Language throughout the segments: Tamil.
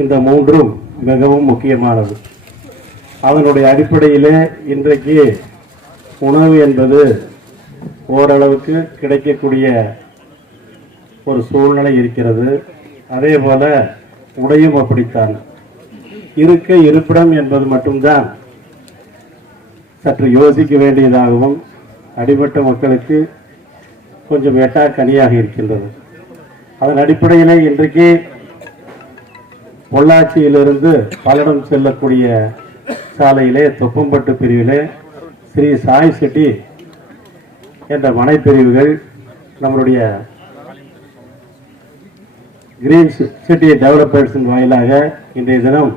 இந்த மூன்றும் மிகவும் முக்கியமானது. அதனுடைய அடிப்படையிலே இன்றைக்கு உணவு என்பது ஓரளவுக்கு கிடைக்கக்கூடிய ஒரு சூழ்நிலை இருக்கிறது. அதே போல உடையும் அப்படித்தான். இருப்பிடம் என்பது மட்டும்தான் சற்று யோசிக்க வேண்டியதாகவும் அடிமட்ட மக்களுக்கு கொஞ்சம் எட்டா கனியாக இருக்கின்றது. அதன் அடிப்படையிலே இன்றைக்கு பொள்ளாச்சியிலிருந்து பல்லடம் செல்லக்கூடிய சாலையிலே தொப்பம்பட்டு பிரிவிலே ஸ்ரீ சாய் சிட்டி என்ற மனைப்பிரிவுகள் நம்மளுடைய கிரீன் சிட்டி டெவலப்பர்ஸின் வாயிலாக இன்றைய தினம்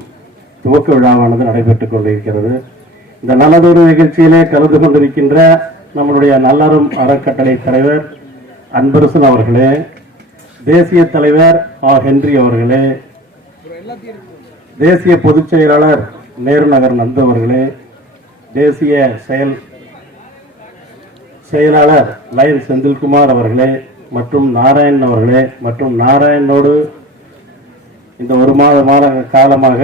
துவக்க விழாவானது நடைபெற்றுக் கொண்டிருக்கிறது. இந்த நல்லதொரு நிகழ்ச்சியிலே கலந்து கொண்டிருக்கின்ற நம்மளுடைய நல்லறம் அறக்கட்டளை தலைவர் அன்பரசன் அவர்களே, தேசிய தலைவர் ஹென்றி அவர்களே, தேசிய பொதுச் செயலாளர் நேருநகர் நந்து அவர்களே, தேசிய செயலாளர் லயன் செந்தில்குமார் அவர்களே மற்றும் நாராயணன் அவர்களே மற்றும் நாராயணனோடு இந்த ஒரு மாத காலமாக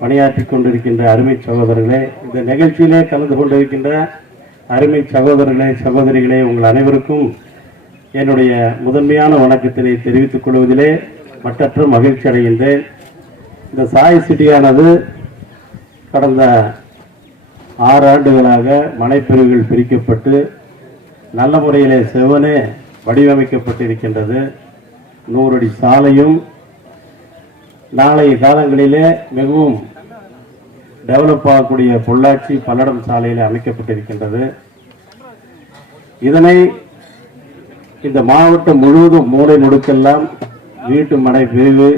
பணியாற்றி கொண்டிருக்கின்ற அருமை சகோதரர்களே, இந்த நிகழ்ச்சியிலே கலந்து கொண்டிருக்கின்ற அருமை சகோதரர்களே, சகோதரிகளே, உங்கள் அனைவருக்கும் என்னுடைய முதன்மையான வணக்கத்தினை தெரிவித்துக் கொள்வதிலே மற்றற்ற மகிழ்ச்சி அடைகின்றேன். இந்த சாய் சிட்டியானது கடந்த 6 ஆண்டுகளாக மனைப்பிரிவுகள் பிரிக்கப்பட்டு நல்ல முறையிலே செவனே வடிவமைக்கப்பட்டிருக்கின்றது. 100 அடி சாலையும் நாளைய காலங்களிலே மிகவும் டெவலப் ஆகக்கூடிய பொள்ளாச்சி பல்லடம் சாலையிலே அமைக்கப்பட்டிருக்கின்றது. இதனை இந்த மாவட்டம் முழுவதும் மூலை முடுக்கெல்லாம் வீட்டு மனை பிரிவு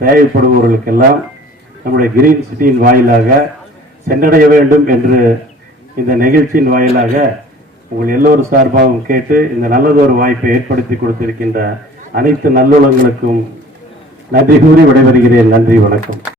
தேவைப்படுபவர்களுக்கெல்லாம் நம்முடைய கிரீன் சிட்டியின் வாயிலாக சென்றடைய வேண்டும் என்று இந்த நிகழ்ச்சியின் வாயிலாக உங்கள் எல்லோரும் சார்பாகவும் கேட்டு இந்த நல்லதொரு வாய்ப்பை ஏற்படுத்தி கொடுத்திருக்கின்ற அனைத்து நல்லுள்ளங்களுக்கும் நன்றி கூறி விடைபெறுகிறேன். நன்றி, வணக்கம்.